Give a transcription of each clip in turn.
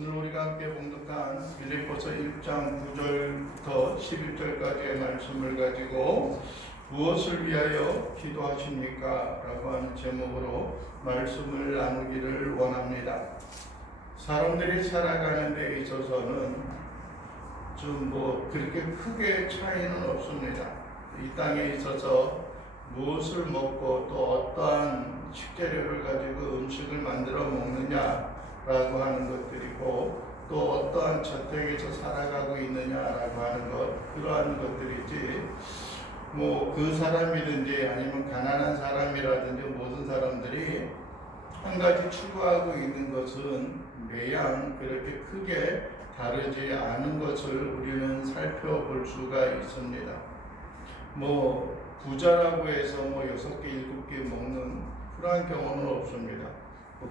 오늘 우리가 함께 봉독한 빌립보서 1장 9절부터 11절까지의 말씀을 가지고 무엇을 위하여 기도하십니까? 라고 하는 제목으로 말씀을 나누기를 원합니다. 사람들이 살아가는 데 있어서는 좀 그렇게 크게 차이는 없습니다. 이 땅에 있어서 무엇을 먹고 또 어떠한 식재료를 가지고 음식을 만들어 먹느냐라고 하는 것들이고, 또 어떠한 저택에서 살아가고 있느냐라고 하는 것, 그러한 것들이지 그 사람이든지 아니면 가난한 사람이라든지 모든 사람들이 한 가지 추구하고 있는 것은 매양 그렇게 크게 다르지 않은 것을 우리는 살펴볼 수가 있습니다. 부자라고 해서 6개, 7개 먹는 그러한 경우는 없습니다.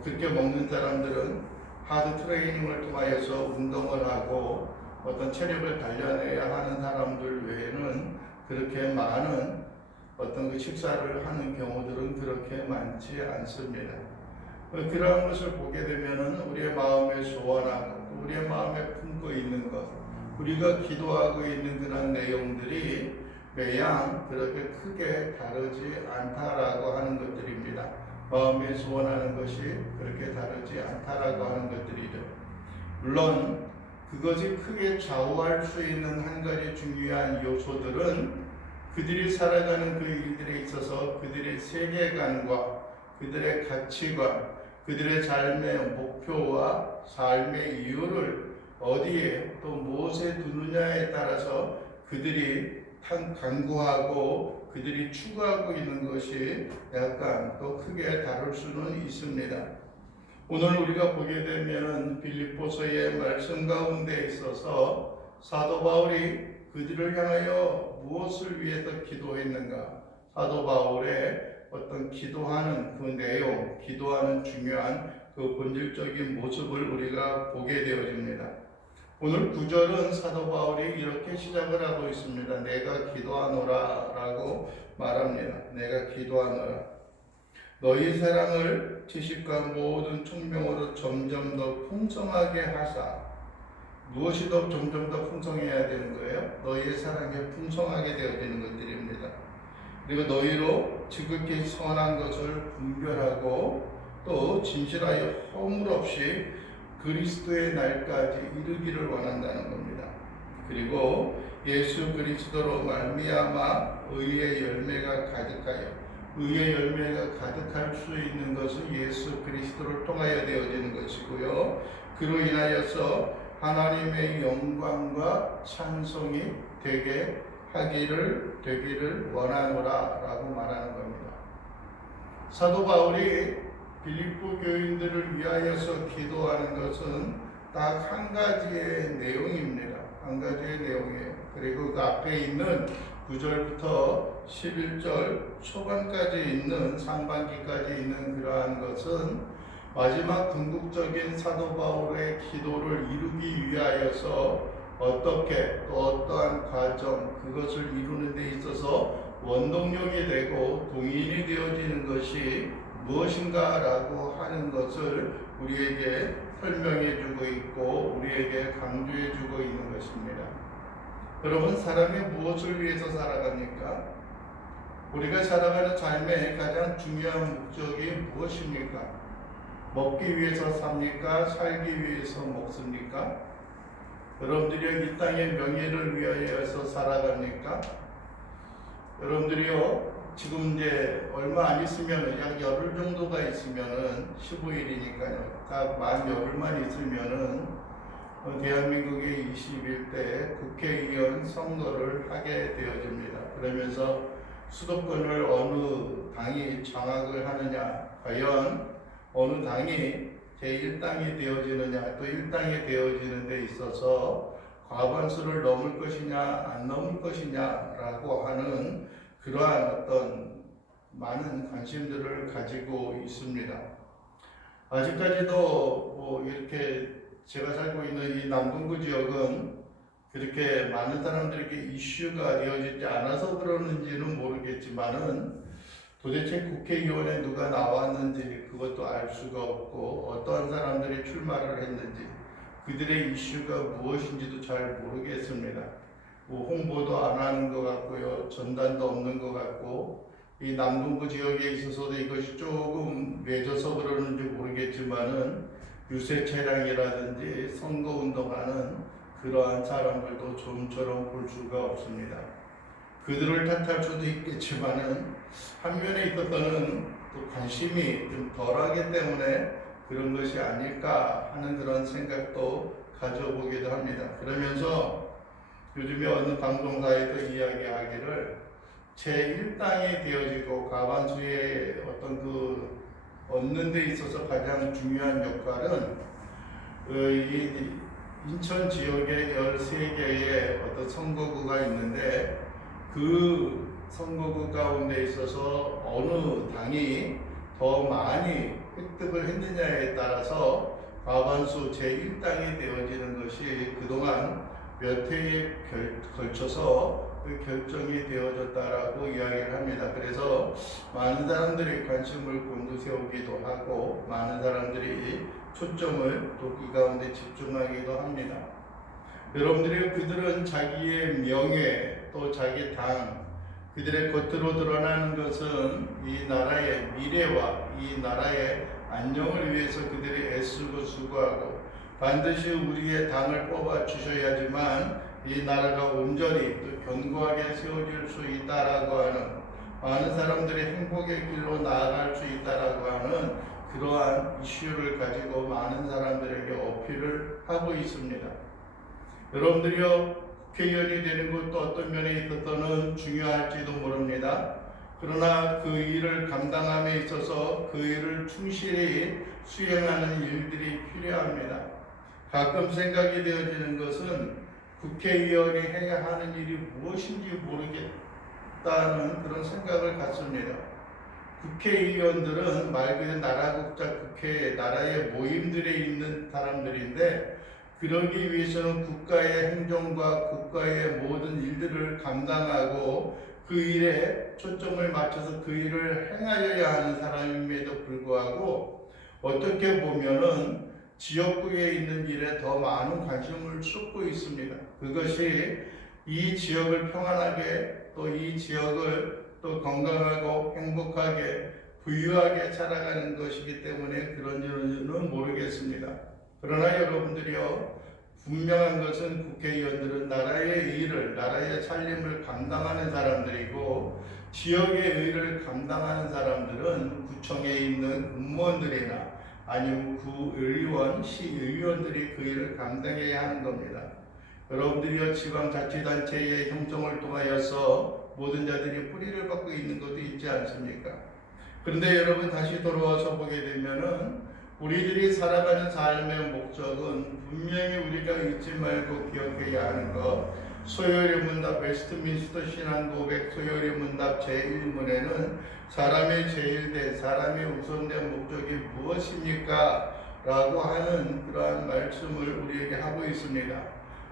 그렇게 먹는 사람들은 하드 트레이닝을 통하여서 운동을 하고 어떤 체력을 단련해야 하는 사람들 외에는 그렇게 많은 어떤 그 식사를 하는 경우들은 그렇게 많지 않습니다. 그러한 것을 보게 되면은 우리의 마음에 소원하고 우리의 마음에 품고 있는 것, 우리가 기도하고 있는 그런 내용들이 매양 그렇게 크게 다르지 않다라고 하는 것들입니다. 마음에 소원하는 것이 그렇게 다르지 않다라고 하는 것들이죠. 물론 그것이 크게 좌우할 수 있는 한 가지 중요한 요소들은 그들이 살아가는 그 일들에 있어서 그들의 세계관과 그들의 가치관, 그들의 삶의 목표와 삶의 이유를 어디에 또 무엇에 두느냐에 따라서 그들이 강구하고 그들이 추구하고 있는 것이 약간 또 크게 다를 수는 있습니다. 오늘 우리가 보게 되면 빌립보서의 말씀 가운데 있어서 사도 바울이 그들을 향하여 무엇을 위해서 기도했는가, 사도 바울의 어떤 기도하는 그 내용, 기도하는 중요한 그 본질적인 모습을 우리가 보게 되어집니다. 오늘 9절은 사도 바울이 이렇게 시작을 하고 있습니다. 내가 기도하노라 라고 말합니다. 내가 기도하노라. 너희 사랑을 지식과 모든 총명으로 점점 더 풍성하게 하사. 무엇이 더 점점 더 풍성해야 되는 거예요? 너희의 사랑이 풍성하게 되어지는 것들입니다. 그리고 너희로 지극히 선한 것을 분별하고 또 진실하여 허물 없이 그리스도의 날까지 이르기를 원한다는 겁니다. 그리고 예수 그리스도로 말미암아 의의 열매가 가득하여, 의의 열매가 가득할 수 있는 것은 예수 그리스도를 통하여 되어지는 것이고요. 그로 인하여서 하나님의 영광과 찬송이 되기를 원하노라 라고 말하는 겁니다. 사도 바울이 빌립보 교인들을 위하여서 기도하는 것은 딱 한 가지의 내용입니다. 한 가지의 내용이에요. 그리고 그 앞에 있는 9절부터 11절 초반까지 있는 상반기까지 있는 그러한 것은 마지막 궁극적인 사도 바울의 기도를 이루기 위하여서 어떻게 또 어떠한 과정, 그것을 이루는 데 있어서 원동력이 되고 동인이 되어지는 것이 무엇인가 라고 하는 것을 우리에게 설명해 주고 있고 우리에게 강조해 주고 있는 것입니다. 여러분, 사람이 무엇을 위해서 살아갑니까? 우리가 살아가는 삶의 가장 중요한 목적이 무엇입니까? 먹기 위해서 삽니까? 살기 위해서 먹습니까? 여러분들이 이 땅의 명예를 위하여서 살아갑니까? 여러분들이요, 지금 이제 얼마 안 있으면 약 열흘 정도가 있으면은 15일이니까요. 딱 만 열흘만 있으면은 대한민국의 21대 국회의원 선거를 하게 되어집니다. 그러면서 수도권을 어느 당이 장악을 하느냐, 과연 어느 당이 제1당이 되어지느냐, 또 1당이 되어지는 데 있어서 과반수를 넘을 것이냐 안 넘을 것이냐라고 하는 그러한 어떤 많은 관심들을 가지고 있습니다. 아직까지도 이렇게 제가 살고 있는 이 남동구 지역은 그렇게 많은 사람들에게 이슈가 되어지지 않아서 그러는지는 모르겠지만은 도대체 국회의원에 누가 나왔는지 그것도 알 수가 없고 어떠한 사람들이 출마를 했는지 그들의 이슈가 무엇인지도 잘 모르겠습니다. 뭐 홍보도 안 하는 것 같고요. 전단도 없는 것 같고, 이 남동부 지역에 있어서도 이것이 조금 맺어서 그러는지 모르겠지만은 유세 차량이라든지 선거 운동하는 그러한 사람들도 좀처럼 볼 수가 없습니다. 그들을 탓할 수도 있겠지만은 한면에 있어서는 또 관심이 좀 덜하기 때문에 그런 것이 아닐까 하는 그런 생각도 가져보기도 합니다. 그러면서 요즘에 어느 방송사에서 이야기하기를 제1당이 되어지고 과반수의 어떤 그 얻는 데 있어서 가장 중요한 역할은 이 인천 지역에 13개의 어떤 선거구가 있는데 그 선거구 가운데 있어서 어느 당이 더 많이 획득을 했느냐에 따라서 과반수 제1당이 되어지는 것이 그동안 몇 해에 걸쳐서 그 결정이 되어졌다라고 이야기를 합니다. 그래서 많은 사람들이 관심을 곤두세우기도 하고 많은 사람들이 초점을 또 이 가운데 집중하기도 합니다. 여러분들이 그들은 자기의 명예 또 자기 당 그들의 겉으로 드러나는 것은 이 나라의 미래와 이 나라의 안녕을 위해서 그들이 애쓰고 수고하고 반드시 우리의 당을 뽑아 주셔야지만 이 나라가 온전히 또 견고하게 세워질 수 있다라고 하는 많은 사람들이 행복의 길로 나아갈 수 있다라고 하는 그러한 이슈를 가지고 많은 사람들에게 어필을 하고 있습니다. 여러분들이요 국회의원이 되는 것도 어떤 면에 있어서는 중요할지도 모릅니다. 그러나 그 일을 감당함에 있어서 그 일을 충실히 수행하는 일들이 필요합니다. 가끔 생각이 되어지는 것은 국회의원이 해야 하는 일이 무엇인지 모르겠다는 그런 생각을 갖습니다. 국회의원들은 말 그대로 나라국자 국회, 나라의 모임들에 있는 사람들인데 그러기 위해서는 국가의 행정과 국가의 모든 일들을 감당하고 그 일에 초점을 맞춰서 그 일을 행하여야 하는 사람임에도 불구하고 어떻게 보면은 지역구에 있는 일에 더 많은 관심을 쏟고 있습니다. 그것이 이 지역을 평안하게 또 이 지역을 또 건강하고 행복하게 부유하게 살아가는 것이기 때문에 그런지는 모르겠습니다. 그러나 여러분들이요 분명한 것은 국회의원들은 나라의 일을 나라의 살림을 감당하는 사람들이고 지역의 일을 감당하는 사람들은 구청에 있는 공무원들이나 아니면 구의원, 시의원들이 그 일을 감당해야 하는 겁니다. 여러분들이요 지방자치단체의 형성을 통하여서 모든 자들이 뿌리를 받고 있는 것도 있지 않습니까? 그런데 여러분 다시 돌아와서 보게 되면은 우리들이 살아가는 삶의 목적은 분명히 우리가 잊지 말고 기억해야 하는 것. 소요리 문답 웨스트민스터 신앙고백 소요리 문답 제1문에는 사람의 제일된 사람의 우선된 목적이 무엇입니까? 라고 하는 그러한 말씀을 우리에게 하고 있습니다.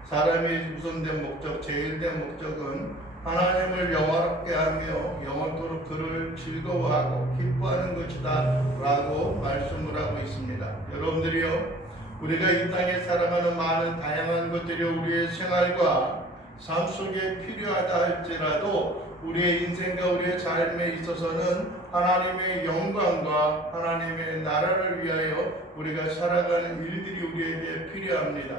사람의 우선된 목적, 제일된 목적은 하나님을 영화롭게 하며 영원토록 그를 즐거워하고 기뻐하는 것이다 라고 말씀을 하고 있습니다. 여러분들이요 우리가 이 땅에 살아가는 많은 다양한 것들이 우리의 생활과 삶 속에 필요하다 할지라도 우리의 인생과 우리의 삶에 있어서는 하나님의 영광과 하나님의 나라를 위하여 우리가 살아가는 일들이 우리에게 필요합니다.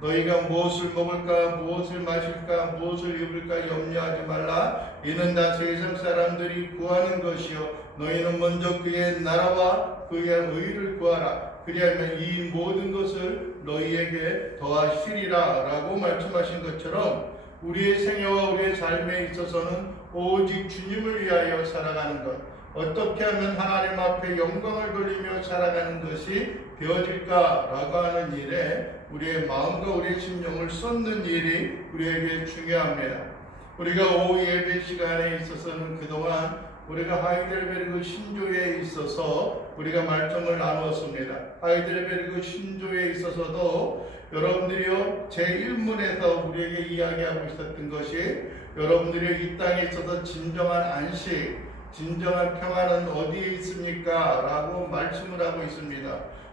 너희가 무엇을 먹을까 무엇을 마실까 무엇을 입을까 염려하지 말라. 이는 다 세상 사람들이 구하는 것이요 너희는 먼저 그의 나라와 그의 의를 구하라. 그리하면 이 모든 것을 너희에게 더하시리라 라고 말씀하신 것처럼 우리의 생애와 우리의 삶에 있어서는 오직 주님을 위하여 살아가는 것, 어떻게 하면 하나님 앞에 영광을 돌리며 살아가는 것이 되어질까라고 하는 일에 우리의 마음과 우리의 심령을 쏟는 일이 우리에게 중요합니다. 우리가 오후 예배 시간에 있어서는 그동안 우리가 하이델베르그 신조에 있어서 우리가 말씀을 나누었습니다. 하이델베르그 신조에 있어서도 여러분들이요 제1문에서 우리에게 이야기하고 있었던 것이 여러분들이 이 땅에 있어서 진정한 안식 진정한 평안은 어디에 있습니까? 라고 말씀을 하고 있습니다.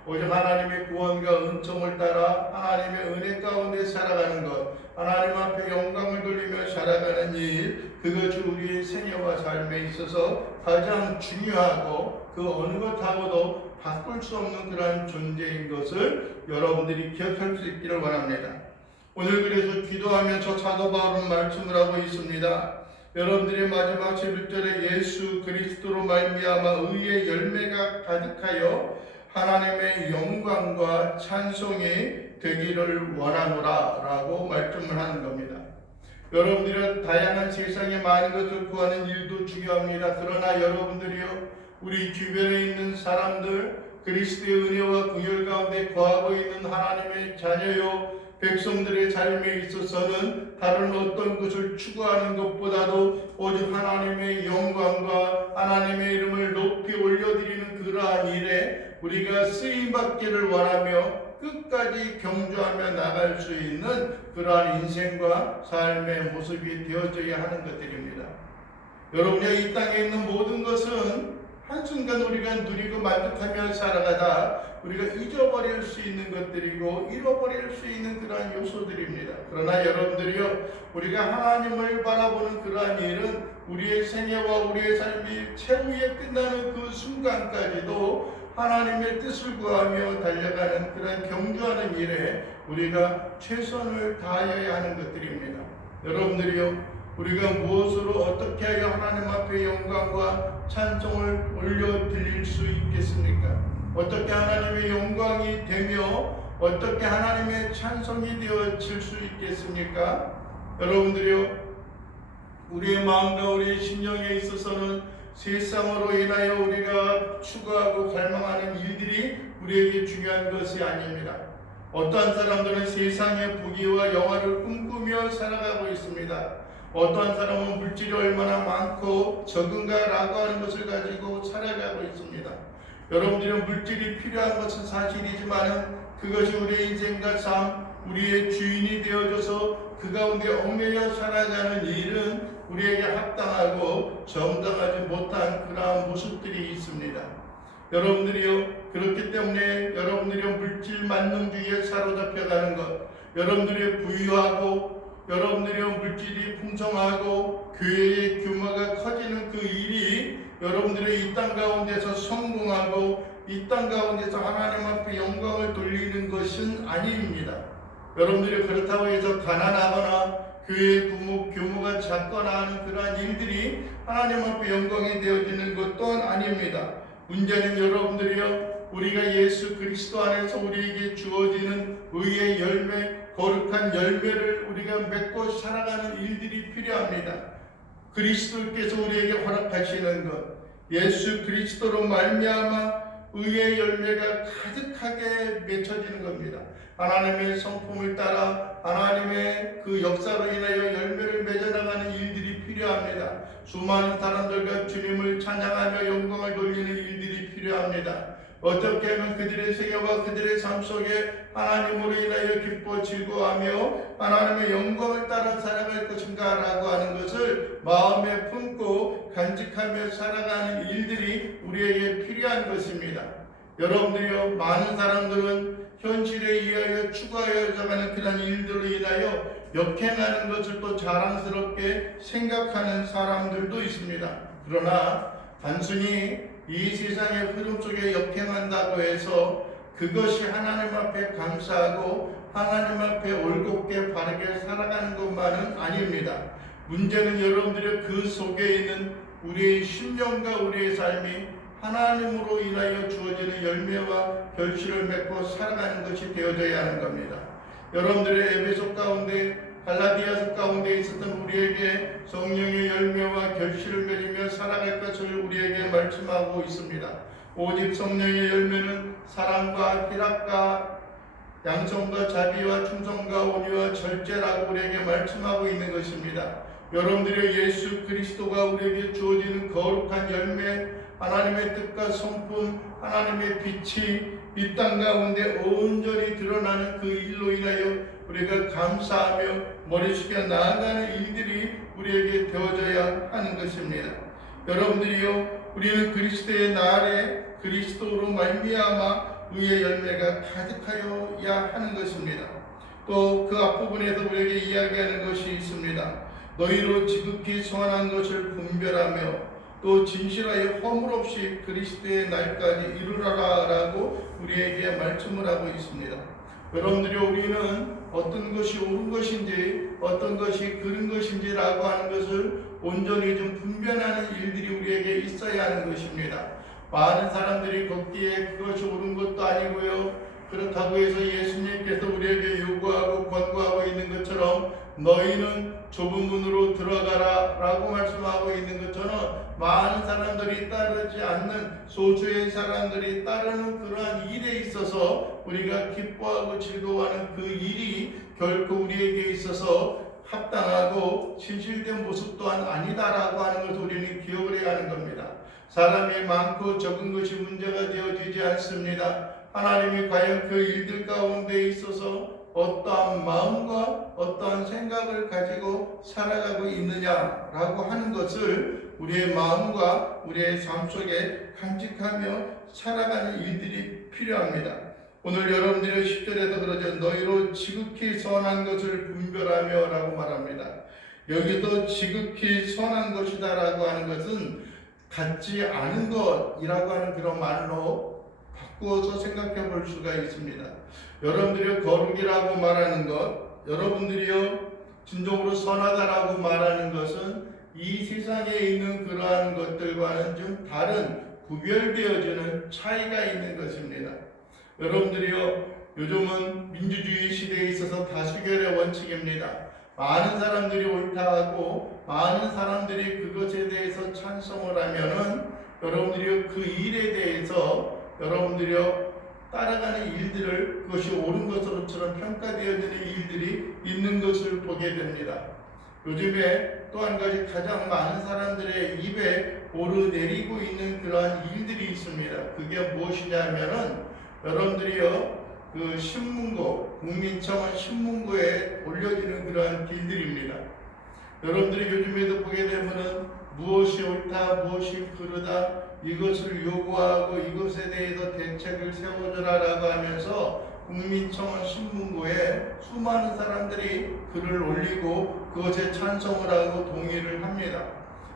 오직 하나님의 구원과 은총을 따라 하나님의 은혜 가운데 살아가는 것, 하나님 앞에 영광을 돌리며 살아가는 일, 그것이 우리의 생애와 삶에 있어서 가장 중요하고 그 어느 것하고도 바꿀 수 없는 그러한 존재인 것을 여러분들이 기억할 수 있기를 원합니다. 오늘 그래서 기도하면서 사도 바울은 말씀을 하고 있습니다. 여러분들의 마지막 11절에 예수 그리스도로 말미암아 의의 열매가 가득하여 하나님의 영광과 찬송이 되기를 원하노라 라고 말씀을 하는 겁니다. 여러분들은 다양한 세상에 많은 것을 구하는 일도 중요합니다. 그러나 여러분들이요, 우리 주변에 있는 사람들, 그리스도의 은혜와 구별 가운데 거하고 있는 하나님의 자녀요, 백성들의 삶에 있어서는 다른 어떤 것을 추구하는 것보다도 오직 하나님의 영광과 하나님의 이름을 높이 올려드리는 그러한 일에 우리가 쓰임받기를 원하며 끝까지 경주하며 나갈 수 있는 그러한 인생과 삶의 모습이 되어져야 하는 것들입니다. 여러분의 이 땅에 있는 모든 것은 한순간 우리가 누리고 만족하며 살아가다 우리가 잊어버릴 수 있는 것들이고 잃어버릴 수 있는 그러한 요소들입니다. 그러나 여러분들이요, 우리가 하나님을 바라보는 그러한 일은 우리의 생애와 우리의 삶이 최후에 끝나는 그 순간까지도 하나님의 뜻을 구하며 달려가는 그런 경주하는 일에 우리가 최선을 다하여야 하는 것들입니다. 여러분들이요, 우리가 무엇으로 어떻게 하여 하나님 앞에 영광과 찬송을 올려드릴 수 있겠습니까? 어떻게 하나님의 영광이 되며 어떻게 하나님의 찬송이 되어질 수 있겠습니까? 여러분들이요, 우리의 마음과 우리의 심령에 있어서는 세상으로 인하여 우리가 추구하고 갈망하는 일들이 우리에게 중요한 것이 아닙니다. 어떠한 사람들은 세상의 부귀와 영화를 꿈꾸며 살아가고 있습니다. 어떠한 사람은 물질이 얼마나 많고 적은가라고 하는 것을 가지고 살아가고 있습니다. 여러분들은 물질이 필요한 것은 사실이지만 그것이 우리의 인생과 삶, 우리의 주인이 되어줘서 그 가운데 얽매여 살아가는 일은 우리에게 합당하고 정당하지 못한 그러한 모습들이 있습니다. 여러분들이요, 그렇기 때문에 여러분들이 물질 만능주의에 사로잡혀가는 것, 여러분들이 부유하고 여러분들의 물질이 풍성하고 교회의 규모가 커지는 그 일이 여러분들의 이 땅 가운데서 성공하고 이 땅 가운데서 하나님 앞에 영광을 돌리는 것은 아닙니다. 여러분들이 그렇다고 해서 가난하거나 교회의 규모가 작거나 하는 그러한 일들이 하나님 앞에 영광이 되어지는 것 또한 아닙니다. 문제는 여러분들이요, 우리가 예수 그리스도 안에서 우리에게 주어지는 의의 열매, 거룩한 열매를 우리가 맺고 살아가는 일들이 필요합니다. 그리스도께서 우리에게 허락하시는 것, 예수 그리스도로 말미암아 의의 열매가 가득하게 맺혀지는 겁니다. 하나님의 성품을 따라 하나님의 그 역사로 인하여 열매를 맺어나가는 일들이 필요합니다. 수많은 사람들과 주님을 찬양하며 영광을 돌리는 일들이 필요합니다. 어떻게 하면 그들의 생애와 그들의 삶 속에 하나님으로 인하여 기뻐 즐거워하며 하나님의 영광을 따라 살아갈 것인가 라고 하는 것을 마음에 품고 간직하며 살아가는 일들이 우리에게 필요한 것입니다. 여러분들이요, 많은 사람들은 현실에 의하여 추구하여 가는 그런 일들로 인하여 역행하는 것을 또 자랑스럽게 생각하는 사람들도 있습니다. 그러나 단순히 이 세상의 흐름 속에 역행한다고 해서 그것이 하나님 앞에 감사하고 하나님 앞에 올곧게 바르게 살아가는 것만은 아닙니다. 문제는 여러분들의 그 속에 있는 우리의 심령과 우리의 삶이 하나님으로 인하여 주어지는 열매와 결실을 맺고 살아가는 것이 되어져야 하는 겁니다. 여러분들의 에베소 가운데 갈라디아서 가운데 있었던 우리에게 성령의 열매와 결실을 맺으며 살아갈 것을 우리에게 말씀하고 있습니다. 오직 성령의 열매는 사랑과 희락과 양성과 자비와 충성과 온유와 절제라고 우리에게 말씀하고 있는 것입니다. 여러분들의 예수 그리스도가 우리에게 주어지는 거룩한 열매, 하나님의 뜻과 성품, 하나님의 빛이 이 땅 가운데 온전히 드러나는 그 일로 인하여 우리가 감사하며 머리 숙여 나아가는 일들이 우리에게 되어져야 하는 것입니다. 여러분들이요, 우리는 그리스도의 날에 그리스도로 말미암아 의의 열매가 가득하여야 하는 것입니다. 또 그 앞부분에서 우리에게 이야기하는 것이 있습니다. 너희로 지극히 선한 것을 분별하며 또 진실하여 허물 없이 그리스도의 날까지 이루라라 라고 우리에게 말씀을 하고 있습니다. 여러분들이 우리는 어떤 것이 옳은 것인지 어떤 것이 그른 것인지 라고 하는 것을 온전히 좀 분별하는 일들이 우리에게 있어야 하는 것입니다. 많은 사람들이 걷기에 그것이 옳은 것도 아니고요, 그렇다고 해서 예수님께서 우리에게 요구하고 권고하고 있는 것처럼 너희는 좁은 문으로 들어가라 라고 말씀하고 있는 것처럼 많은 사람들이 따르지 않는 소수의 사람들이 따르는 그러한 일에 있어서 우리가 기뻐하고 즐거워하는 그 일이 결코 우리에게 있어서 합당하고 진실된 모습 또한 아니다라고 하는 것을 우리는 기억을 해야 하는 겁니다. 사람이 많고 적은 것이 문제가 되어지지 않습니다. 하나님이 과연 그 일들 가운데 있어서 어떠한 마음과 어떠한 생각을 가지고 살아가고 있느냐라고 하는 것을 우리의 마음과 우리의 삶 속에 간직하며 살아가는 일들이 필요합니다. 오늘 여러분들의 10절에도 그러죠. 너희로 지극히 선한 것을 분별하며 라고 말합니다. 여기도 지극히 선한 것이다 라고 하는 것은 같지 않은 것이라고 하는 그런 말로 바꾸어서 생각해 볼 수가 있습니다. 여러분들이 거룩이라고 말하는 것, 여러분들이요 진정으로 선하다라고 말하는 것은 이 세상에 있는 그러한 것들과는 좀 다른 구별되어지는 차이가 있는 것입니다. 여러분들이요 요즘은 민주주의 시대에 있어서 다수결의 원칙입니다. 많은 사람들이 옳다하고 많은 사람들이 그것에 대해서 찬성을 하면은 여러분들이 그 일에 대해서 여러분들이 따라가는 일들을 그것이 옳은 것으로처럼 평가되어지는 일들이 있는 것을 보게 됩니다. 요즘에 또 한 가지 가장 많은 사람들의 입에 오르내리고 있는 그러한 일들이 있습니다. 그게 무엇이냐면은 여러분들이요 그 신문고, 국민청원 신문고에 올려지는 그러한 길들입니다. 여러분들이 요즘에도 보게 되면은 무엇이 옳다, 무엇이 그르다, 이것을 요구하고 이것에 대해서 대책을 세워줘라라고 하면서 국민청원 신문고에 수많은 사람들이 글을 올리고 그것에 찬성을 하고 동의를 합니다.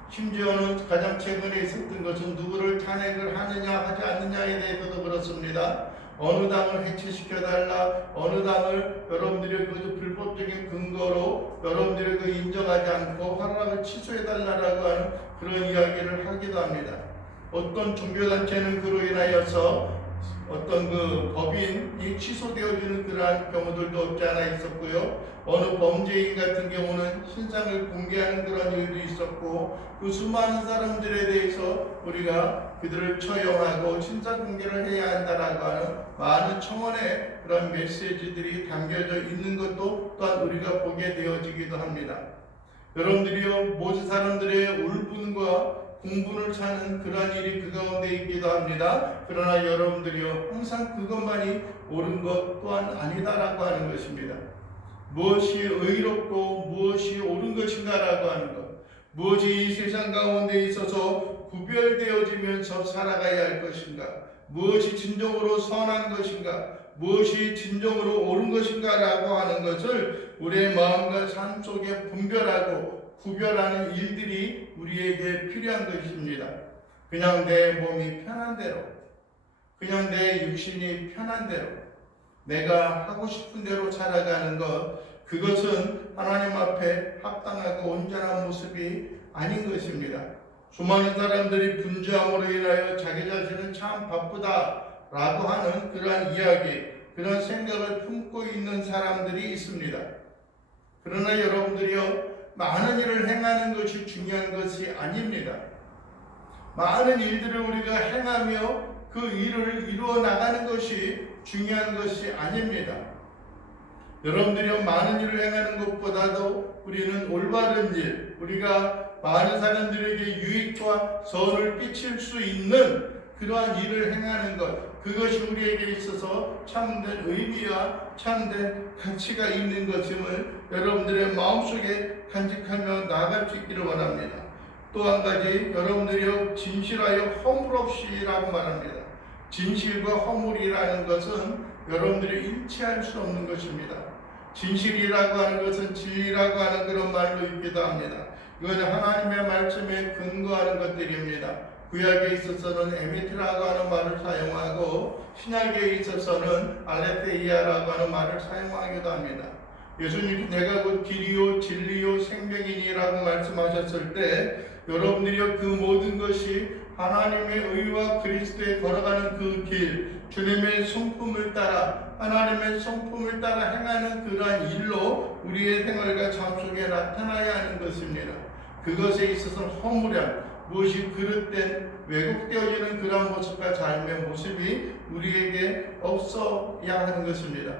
심지어는 가장 최근에 있었던 것은 누구를 탄핵을 하느냐 하지 않느냐에 대해서도 그렇습니다. 어느 당을 해체시켜달라, 어느 당을 여러분들이 그 불법적인 근거로 여러분들이 그 인정하지 않고 허락을 취소해달라고 하는 그런 이야기를 하기도 합니다. 어떤 종교단체는 그로 인하여서 어떤 그 법인이 취소되어지는 그러한 경우들도 없지 않아 있었고요. 어느 범죄인 같은 경우는 신상을 공개하는 그런 일도 있었고, 그 수많은 사람들에 대해서 우리가 그들을 처형하고 신상 공개를 해야 한다라고 하는 많은 청원의 그런 메시지들이 담겨져 있는 것도 또한 우리가 보게 되어지기도 합니다. 여러분들이요 모든 사람들의 울분과 공분을 사는 그러한 일이 그 가운데 있기도 합니다. 그러나 여러분들이요 항상 그것만이 옳은 것 또한 아니다라고 하는 것입니다. 무엇이 의롭고 무엇이 옳은 것인가라고 하는 것, 무엇이 이 세상 가운데 있어서 구별되어지면서 살아가야 할 것인가, 무엇이 진정으로 선한 것인가, 무엇이 진정으로 옳은 것인가라고 하는 것을 우리의 마음과 삶 속에 분별하고 구별하는 일들이 우리에게 필요한 것입니다. 그냥 내 몸이 편한 대로, 그냥 내 육신이 편한 대로, 내가 하고 싶은 대로 살아가는 것, 그것은 하나님 앞에 합당하고 온전한 모습이 아닌 것입니다. 수많은 사람들이 분주함으로 인하여 자기 자신은 참 바쁘다라고 하는 그러한 이야기, 그런 생각을 품고 있는 사람들이 있습니다. 그러나 여러분들이요 많은 일을 행하는 것이 중요한 것이 아닙니다. 많은 일들을 우리가 행하며 그 일을 이루어 나가는 것이 중요한 것이 아닙니다. 여러분들이 많은 일을 행하는 것보다도 우리는 올바른 일, 우리가 많은 사람들에게 유익과 선을 끼칠 수 있는 그러한 일을 행하는 것, 그것이 우리에게 있어서 참된 의미와 참된 가치가 있는 것임을 여러분들의 마음속에 간직하며 나아갈 수 있기를 원합니다. 또 한 가지, 여러분들이 진실하여 허물 없이라고 말합니다. 진실과 허물이라는 것은 여러분들이 일치할 수 없는 것입니다. 진실이라고 하는 것은 진리라고 하는 그런 말로 있기도 합니다. 이건 하나님의 말씀에 근거하는 것들입니다. 구약에 있어서는 에메트라고 하는 말을 사용하고 신약에 있어서는 알레테이아라고 하는 말을 사용하기도 합니다. 예수님이 내가 곧 길이요 진리요 생명이니라고 말씀하셨을 때 여러분들이 그 모든 것이 하나님의 의와 그리스도에 걸어가는 그 길, 주님의 성품을 따라 하나님의 성품을 따라 행하는 그러한 일로 우리의 생활과 삶 속에 나타나야 하는 것입니다. 그것에 있어서는 허물함, 무엇이 그릇된 왜곡되어지는 그러한 모습과 삶의 모습이 우리에게 없어야 하는 것입니다.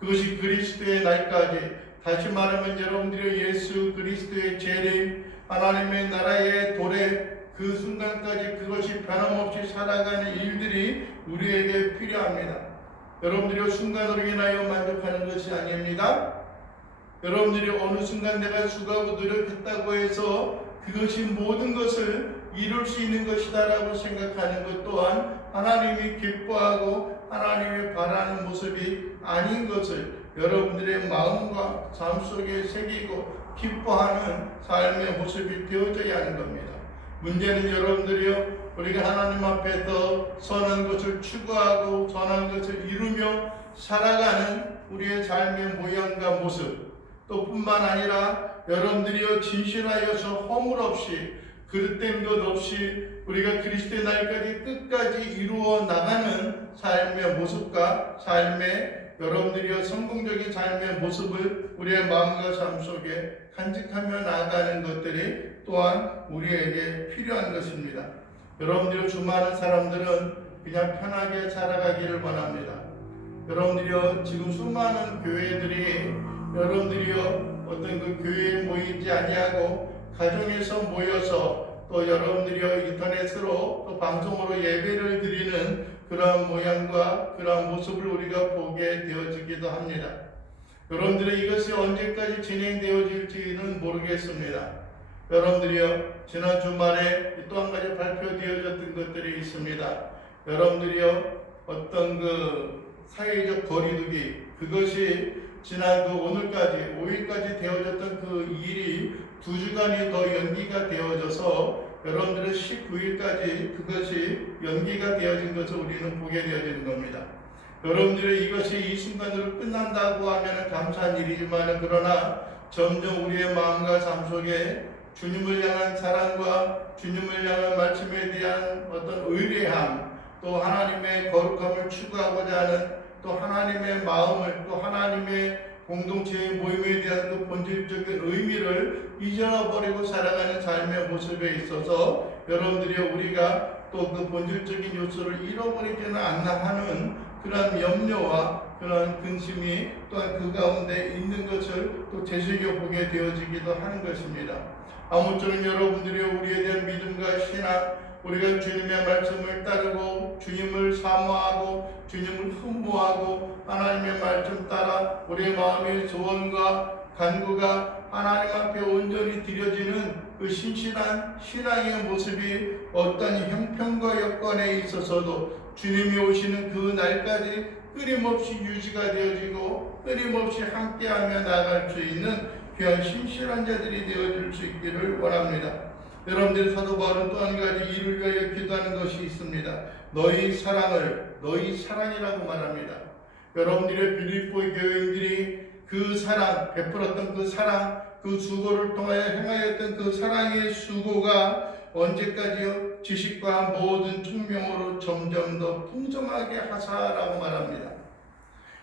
그것이 그리스도의 날까지, 다시 말하면 여러분들이 예수 그리스도의 재림, 하나님의 나라의 도래, 그 순간까지 그것이 변함없이 살아가는 일들이 우리에게 필요합니다. 여러분들이 순간으로 인하여 만족하는 것이 아닙니다. 여러분들이 어느 순간 내가 수고하고 노력했다고 해서 그것이 모든 것을 이룰 수 있는 것이다 라고 생각하는 것 또한 하나님이 기뻐하고 하나님이 바라는 모습이 아닌 것을 여러분들의 마음과 삶 속에 새기고 기뻐하는 삶의 모습이 되어져야 하는 겁니다. 문제는 여러분들이요, 우리가 하나님 앞에서 선한 것을 추구하고 선한 것을 이루며 살아가는 우리의 삶의 모양과 모습, 또 뿐만 아니라 여러분들이요 진실하여서 허물 없이 그릇된 것 없이 우리가 그리스도의 날까지 끝까지 이루어 나가는 삶의 모습과 삶의 여러분들이요 성공적인 삶의 모습을 우리의 마음과 삶 속에 간직하며 나아가는 것들이 또한 우리에게 필요한 것입니다. 여러분들이 수많은 사람들은 그냥 편하게 살아가기를 원합니다. 여러분들이요 지금 수많은 교회들이 여러분들이요 어떤 그 교회에 모이지 아니하고 가정에서 모여서 또 여러분들이요 인터넷으로 또 방송으로 예배를 드리는 그러한 모양과 그러한 모습을 우리가 보게 되어지기도 합니다. 여러분들이 이것이 언제까지 진행되어질지는 모르겠습니다. 여러분들이요 지난 주말에 또 한 가지 발표되어졌던 것들이 있습니다. 여러분들이요 어떤 그 사회적 거리두기, 그것이 지난 그 오늘까지 5일까지 되어졌던 그 일이 2주간이 더 연기가 되어져서 여러분들은 19일까지 그것이 연기가 되어진 것을 우리는 보게 되어지는 겁니다. 여러분들이 이것이 이 순간으로 끝난다고 하면 감사한 일이지만 그러나 점점 우리의 마음과 삶 속에 주님을 향한 사랑과 주님을 향한 말씀에 대한 어떤 의뢰함, 또 하나님의 거룩함을 추구하고자 하는 또 하나님의 마음을, 또 하나님의 공동체의 모임에 대한 그 본질적인 의미를 잊어버리고 살아가는 삶의 모습에 있어서 여러분들이 우리가 또 그 본질적인 요소를 잃어버리지는 않나 하는 그런 염려와 그런 근심이 또한 그 가운데 있는 것을 또 되새겨보게 되어지기도 하는 것입니다. 아무쪼록 여러분들이 우리에 대한 믿음과 신앙, 우리가 주님의 말씀을 따르고 주님을 사모하고 주님을 흠모하고 하나님의 말씀 따라 우리의 마음의 소원과 간구가 하나님 앞에 온전히 드려지는 그 신실한 신앙의 모습이 어떤 형편과 여건에 있어서도 주님이 오시는 그 날까지 끊임없이 유지가 되어지고 끊임없이 함께하며 나아갈 수 있는 귀한 신실한 자들이 되어질 수 있기를 원합니다. 여러분들이 사도 바울은 또 한 가지 이를 위하여 기도하는 것이 있습니다. 너희 사랑을 너희 사랑이라고 말합니다. 여러분들의 빌립보 교인들이 그 사랑, 베풀었던 그 사랑, 그 수고를 통하여 행하였던 그 사랑의 수고가 언제까지요? 지식과 모든 총명으로 점점 더 풍성하게 하사라고 말합니다.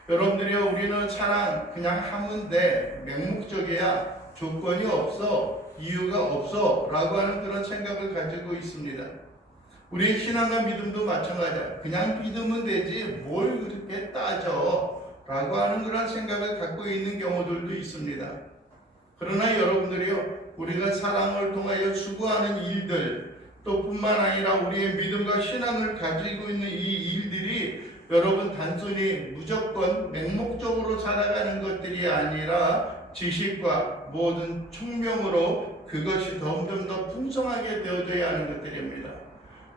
여러분들이요 우리는 사랑 그냥 하면 돼, 맹목적이야, 조건이 없어, 이유가 없어 라고 하는 그런 생각을 가지고 있습니다. 우리의 신앙과 믿음도 마찬가지야. 그냥 믿으면 되지 뭘 그렇게 따져 라고 하는 그런 생각을 갖고 있는 경우들도 있습니다. 그러나 여러분들이요 우리가 사랑을 통하여 수고하는 일들, 또 뿐만 아니라 우리의 믿음과 신앙을 가지고 있는 이 일들이 여러분 단순히 무조건 맹목적으로 살아가는 것들이 아니라 지식과 모든 총명으로 그것이 점점 더 풍성하게 되어져야 하는 것들입니다.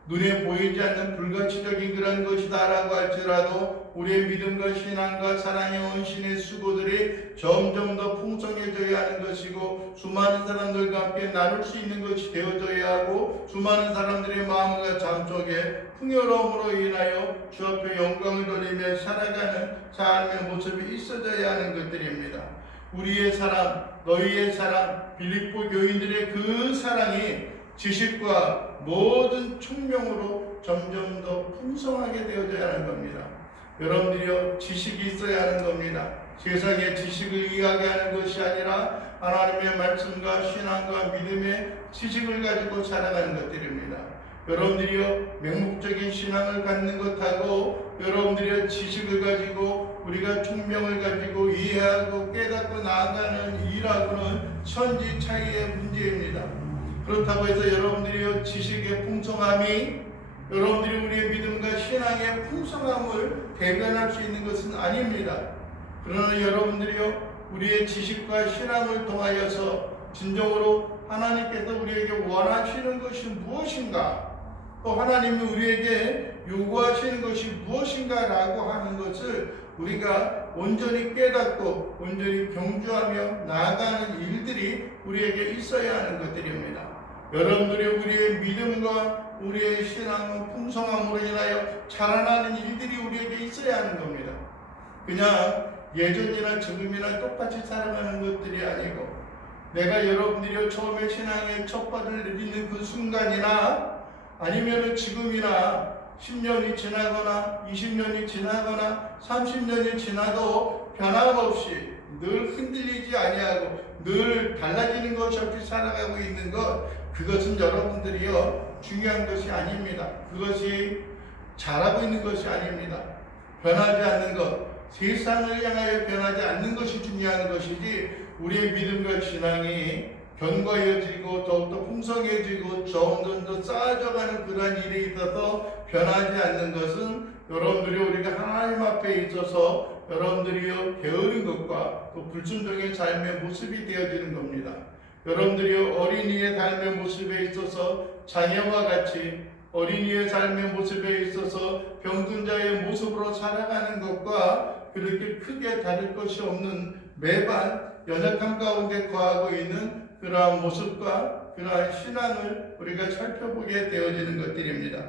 눈에 보이지 않는 불가치적인 그런 것이다라고 할지라도 우리의 믿음과 신앙과 사랑의 헌신의 수고들이 점점 더 풍성해져야 하는 것이고 수많은 사람들과 함께 나눌 수 있는 것이 되어져야 하고 수많은 사람들의 마음과 삶 속에 풍요로움으로 인하여 주 앞에 영광을 돌리며 살아가는 삶의 모습이 있어져야 하는 것들입니다. 우리의 사랑, 너희의 사랑, 빌립보 교인들의 그 사랑이 지식과 모든 총명으로 점점 더 풍성하게 되어져야 하는 겁니다. 여러분들이요, 지식이 있어야 하는 겁니다. 세상의 지식을 이야기하는 것이 아니라 하나님의 말씀과 신앙과 믿음의 지식을 가지고 살아가는 것들입니다. 여러분들이요, 맹목적인 신앙을 갖는 것하고 여러분들이요, 지식을 가지고 우리가 총명을 가지고 이해하고 깨닫고 나아가는 일하고는 천지 차이의 문제입니다. 그렇다고 해서 여러분들이 지식의 풍성함이 여러분들이 우리의 믿음과 신앙의 풍성함을 대변할 수 있는 것은 아닙니다. 그러나 여러분들이요, 우리의 지식과 신앙을 통하여서 진정으로 하나님께서 우리에게 원하시는 것이 무엇인가, 또 하나님이 우리에게 요구하시는 것이 무엇인가라고 하는 것을 우리가 온전히 깨닫고 온전히 경주하며 나아가는 일들이 우리에게 있어야 하는 것들입니다. 여러분들이 우리의 믿음과 우리의 신앙의 풍성함으로 인하여 자라나는 일들이 우리에게 있어야 하는 겁니다. 그냥 예전이나 지금이나 똑같이 살아가는 것들이 아니고 내가 여러분들이 처음에 신앙의 첫 발을 내딛는 그 순간이나 아니면 지금이나 10년이 지나거나 20년이 지나거나 30년이 지나도 변함없이 늘 흔들리지 아니하고 늘 달라지는 것이 없이 살아가고 있는 것, 그것은 여러분들이요 중요한 것이 아닙니다. 그것이 잘하고 있는 것이 아닙니다. 변하지 않는 것, 세상을 향하여 변하지 않는 것이 중요한 것이지 우리의 믿음과 신앙이 견고해지고 더욱더 풍성해지고 점점 더 쌓아져가는 그러한 일에 있어서 변하지 않는 것은 여러분들이 우리가 하나님 앞에 있어서 여러분들이 게으른 것과 또 불순종의 삶의 모습이 되어지는 겁니다. 여러분들이 어린이의 삶의 모습에 있어서 자녀와 같이 어린이의 삶의 모습에 있어서 병든 자의 모습으로 살아가는 것과 그렇게 크게 다를 것이 없는 매번 연약함 가운데 거하고 있는 그러한 모습과 그러한 신앙을 우리가 살펴보게 되어지는 것들입니다.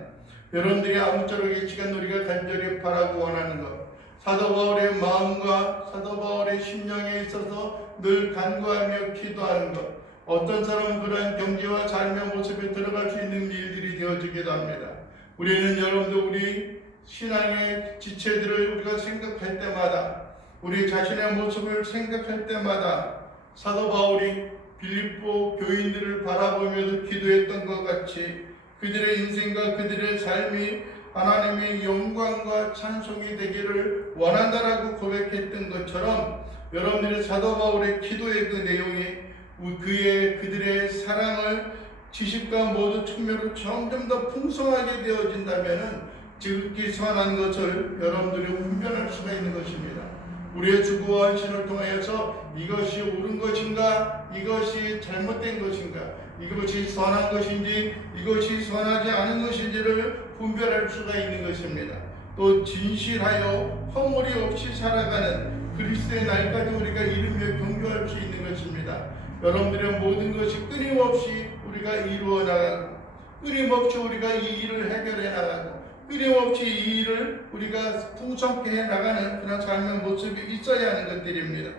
여러분들이 아무쪼록 이 시간 우리가 간절히 바라고 원하는 것, 사도 바울의 마음과 사도 바울의 심령에 있어서 늘 간구하며 기도하는 것, 어떤 사람은 그러한 경제와 삶의 모습에 들어갈 수 있는 일들이 되어지기도 합니다. 우리는 여러분들 우리 신앙의 지체들을 우리가 생각할 때마다 우리 자신의 모습을 생각할 때마다 사도 바울이 빌립보 교인들을 바라보면서 기도했던 것 같이 그들의 인생과 그들의 삶이 하나님의 영광과 찬송이 되기를 원한다라고 고백했던 것처럼 여러분들의 사도 바울의 기도의 그 내용이 그들의 사랑을 지식과 모든 측면으로 점점 더 풍성하게 되어진다면 지극히 선한 것을 여러분들이 분별할 수가 있는 것입니다. 우리의 주구와 헌신을 통하여서 이것이 옳은 것인가, 이것이 잘못된 것인가, 이것이 선한 것인지, 이것이 선하지 않은 것인지를 분별할 수가 있는 것입니다. 또 진실하여 허물이 없이 살아가는 그리스도의 날까지 우리가 이루며 경주할 수 있는 것입니다. 여러분들의 모든 것이 끊임없이 우리가 이루어 나가고 끊임없이 우리가 이 일을 해결해 나가고 끊임없이 이 일을 우리가 풍성케 해 나가는 그런 삶의 모습이 있어야 하는 것들입니다.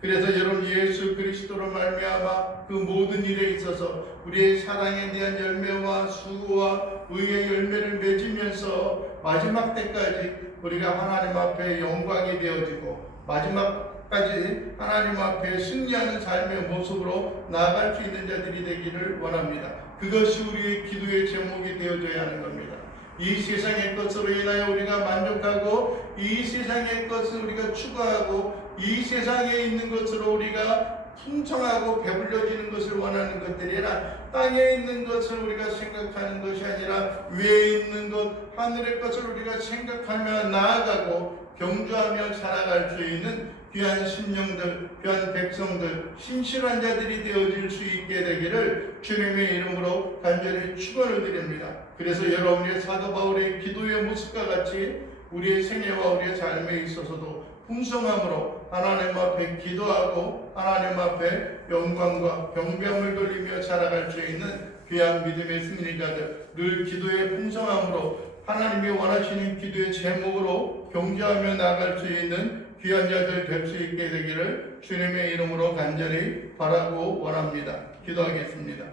그래서 여러분 예수 그리스도로 말미암아 그 모든 일에 있어서 우리의 사랑에 대한 열매와 수고와 의의 열매를 맺으면서 마지막 때까지 우리가 하나님 앞에 영광이 되어지고 마지막까지 하나님 앞에 승리하는 삶의 모습으로 나아갈 수 있는 자들이 되기를 원합니다. 그것이 우리의 기도의 제목이 되어져야 하는 겁니다. 이 세상의 것으로 인하여 우리가 만족하고 이 세상의 것을 우리가 추구하고 이 세상에 있는 것으로 우리가 풍성하고 배불려지는 것을 원하는 것들이 아니라 땅에 있는 것을 우리가 생각하는 것이 아니라 위에 있는 것 하늘의 것을 우리가 생각하며 나아가고 경주하며 살아갈 수 있는 귀한 심령들, 귀한 백성들, 신실한 자들이 되어질 수 있게 되기를 주님의 이름으로 간절히 축원을 드립니다. 그래서 여러분의 사도 바울의 기도의 모습과 같이 우리의 생애와 우리의 삶에 있어서도 풍성함으로 하나님 앞에 기도하고 하나님 앞에 영광과 경배함을 돌리며 살아갈 수 있는 귀한 믿음의 승리자들, 늘 기도의 풍성함으로 하나님이 원하시는 기도의 제목으로 경주하며 나아갈 수 있는 귀한 자들 될 수 있게 되기를 주님의 이름으로 간절히 바라고 원합니다. 기도하겠습니다.